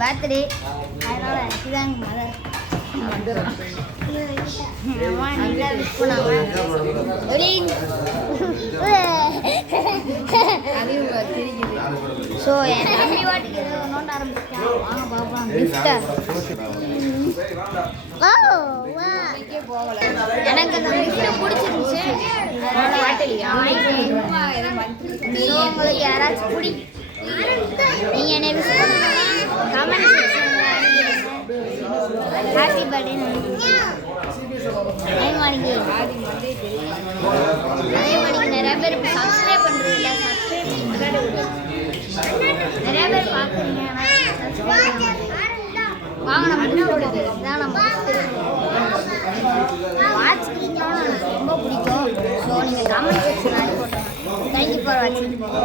Birthday அதனால இதாங்க mother so என் தம்பி வாட்டுக்கு ஏதோ நோண்ட ஆரம்பிச்சிட்டான். வாங்க பார்க்கலாம். எனக்கு அந்த கிஃப்ட் பிடிச்சிருந்துச்சு. உங்களுக்கு யாராச்சும் பிடிக்கும் நீங்கள் என்னை விஷ் பண்ணுங்கன்னா கமெண்ட் செக்ஷனில் ஹாப்பி பர்த்டே அதே மாதிரி நிறைய பேர் இப்போ சப்ஸ்கிரைப் பண்ணுறது இல்லை. நிறைய பேர் பார்க்குறீங்க. வாங்க நம்ம இதான் நம்ம வாட்ச் கிளிக்கணும்னு எனக்கு ரொம்ப பிடிக்கும். ஸோ நீங்கள் கமெண்ட் செக்ஷன் போட்டுருங்க. தேங்க்யூ ஃபார் வாட்சிங்.